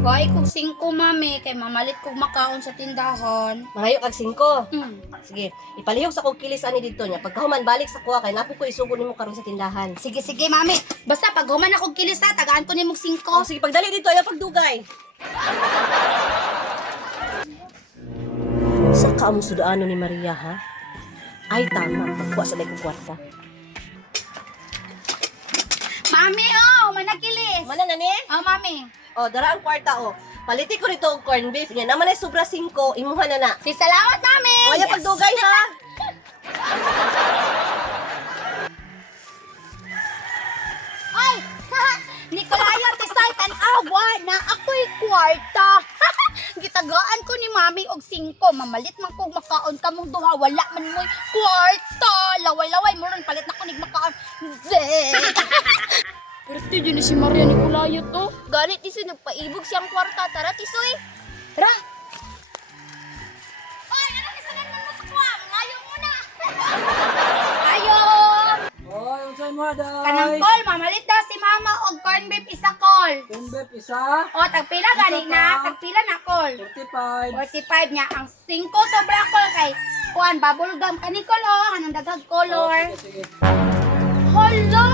Tagay kog 5 mami kay mamalit kog makaon sa tindahan. Mangayo kag 5. Hmm. Sige, ipalihog sa kog kilis ani dito niya. Pagkahuman balik sa kuha kay napo ko isugo nimo karon sa tindahan. Sige sige mami. Basta pag human akong kilis ha, tagaan ko nimog 5. Oh, sige pagdali dito ayo pagdugay. Sa kaamong sudaano ni Maria ha? Ay tama, pagkuha sa kong kwarta. Mami oh, manakilis. Mana na ni? Oh mami. Oh, dara ang kwarta oh. Paliti ko nito og corn beef niya. Naman ay sobra 5, imuha na na. Si salamat mami. Oh, ayo pagdugay ha. Ay, Nicolayo, tisay tan-awa na ako'y kwarta. Gitagaan ko ni mami og 5. Mamalit man kog makaon kamong duha. Wala man mo'y kwarta. Laway-laway mo rin palit na ko nig makaon. Pero yun ni si Maria Nicolayo to. Ganit tisoy, nagpaibog siyang kwarta. Tara, tisoy. Tara. Ay, ano kisanan mo sa kwang? Ayaw mo na. Ayaw. Oh, yung sa'yo mo, day. Kanang call, mamalit daw si mama og corn beef isa call. Tumbep, isa. O, tagpila gani na. Tagpila na call. 45. 45 niya. Ang 5 sobra call kay kuan bubble gum kani color, anong daghang color. Oh, sige, sige. Hala!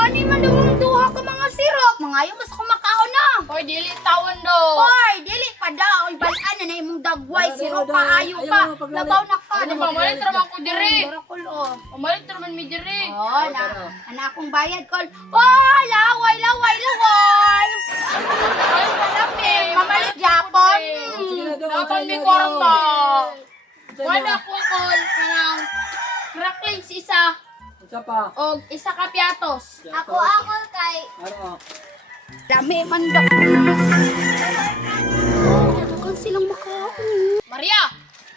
Nangani man yung duha ka mga sirop. Mangayo mas kumakaon na. Hoy, dili tawon do. Oy, dili pa daw. Balaan na na imong dagway. Dada, Sirop dada. pa, ayo Ayaw pa. mo paglali. Labaw na ka. Ano ba, malit raman ko diri. Barakol, oh. Umalit naman mi diri. Oh, na akong bayad call. Oh, laway, laway, laway. Ay, malami. Mamalit Japon. Sige na, doon. Dapat Sa'yo may na, kwarta. Sa'yo Wala na. ko call kanang cracklings isa Isa pa. og isa ka piatos. Ako kay... Ano? Dami man daw. Kan silang makaon. Maria,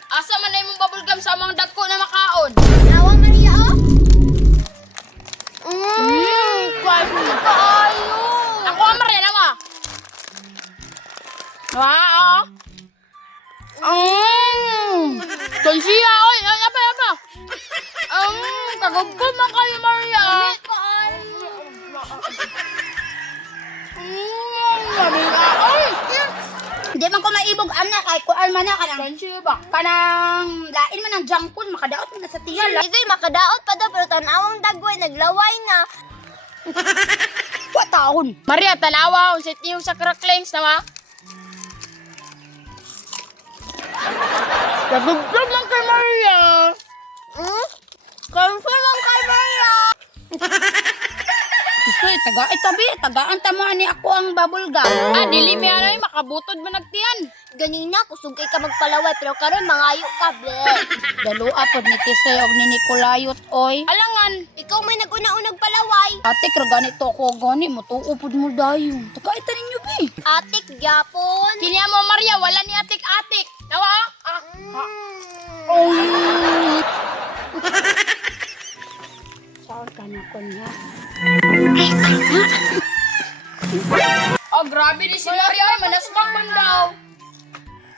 asa man na imong bubble gum sa among dagko na makaon? Nawa, Maria, oh. Kwasi kaayo. Ako ang Maria nawa. Wow. Konsiya, oy, ay apa. Kagugko man kayo, Maria. Maria, oy. Di man ko maibog anak kay kuan man na kanang Konsiya ba? kanang lain man ang junk food makadaot man na sa tiyan. Tisoy, makadaot pa daw, pero tanawang dagway, naglaway na. Wa taon. Maria, tanawa, usit yung sa cracklings nawa. Kagugko man kay Maria. Confirm ang kay Maria. Isoy tagaan ta mo ani ako ang bubble gum. Dili mi ano makabutod man nagtiyan. Ganina, kusog kay ka magpalaway, pero karon mangayo ka, ble. Dalo apod ni Tisoy og ni Nicolayot oy. Alangan, Ikaw may nag-una-unag palaway. Ate kra ganito ko gani mo tuupod mo dayon. Tagaita ninyo bi. Atik, gyapon. kini mo Maria, wala ni atik-atik. Nawa? Saan ka na ko niya? Oh, grabe ni si Maria, ay manasmak man daw.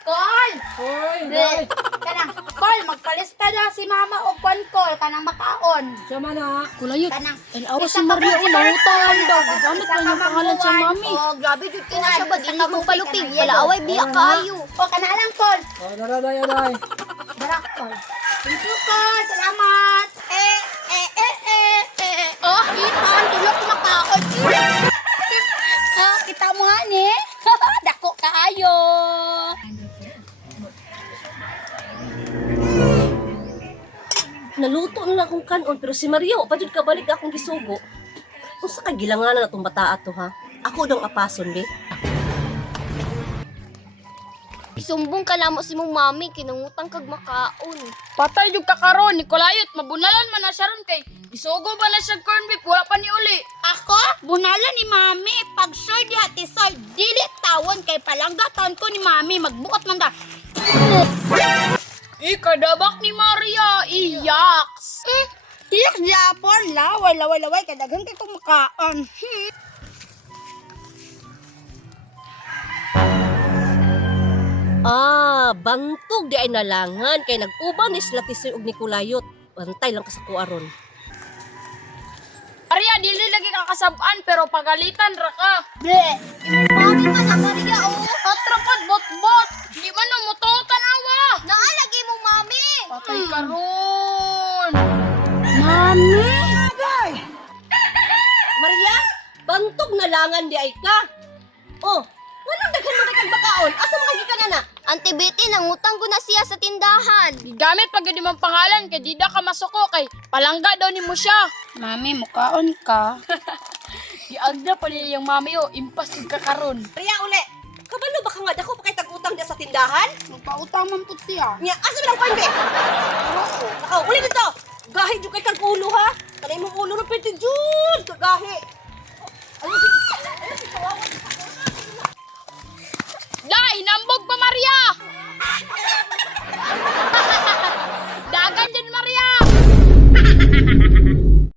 Call! Hoy, Be, day. kanang call magpalista na si mama og one call kanang makaon. Siya man ha. Kulayot. Kanang Awa si Maria, unang daw. Gamit man yung pangalan sa mami. Oh, grabe jud kina siya ba dili mo palupig. Palaaway biya kaayo. O kana lang call. Oh, dara, day, day. Dara call. Thank you call. Salamat. Oh, itan tulog makaon. Kita mo nga ni. Dako kaayo. Naluto na akong kanon pero si Maria pa jud kabalik akong gisugo. Unsa ka gilanganan atong bata ato ha? Ako daw apason be. Isumbong ka namo si mong mami kinangutang kag makaon. Patay yung kakaroon, Nicolayot. Mabunalan man na siya ron kay. Isugo ba na siya corn beef, wala pa ni uli. Ako, bunala ni mami. Pag sure di hati soy, dili tawon kay palanggatan ko ni mami. Magbuot man da. Ikadabak ni Maria, iyaks. Tiyak Japon, laway, kadaghan kay kong makaon. Bantog di ay nalangan kay nag-uban ni sila Tisoy og Nicolayot. Bantay lang ka sa kuaron. Maria, dili lagi kakasabaan pero pagalitan ra ka. Ble, Mami man na Maria. makaon. Asa mga gikan na? Auntie Betty, nangutang ko na siya sa tindahan. Gigamit pag di man pangalan kay di da ka masuko kay palangga daw ni mo siya. Mami, mukaon ka. Giagda pa niya yung mami o impas yung kakaron. Riya uli. Kabalo ba ka nga dako pa kay tag-utang diya sa tindahan? Magpautang man pud siya. Nya, asa ba lang coin be? Nakaw, uli dito. Gahi jud kay kang ulo ha. Kanay mong ulo ng pwede jud. Kagahi. Da, hinambog pa Maria!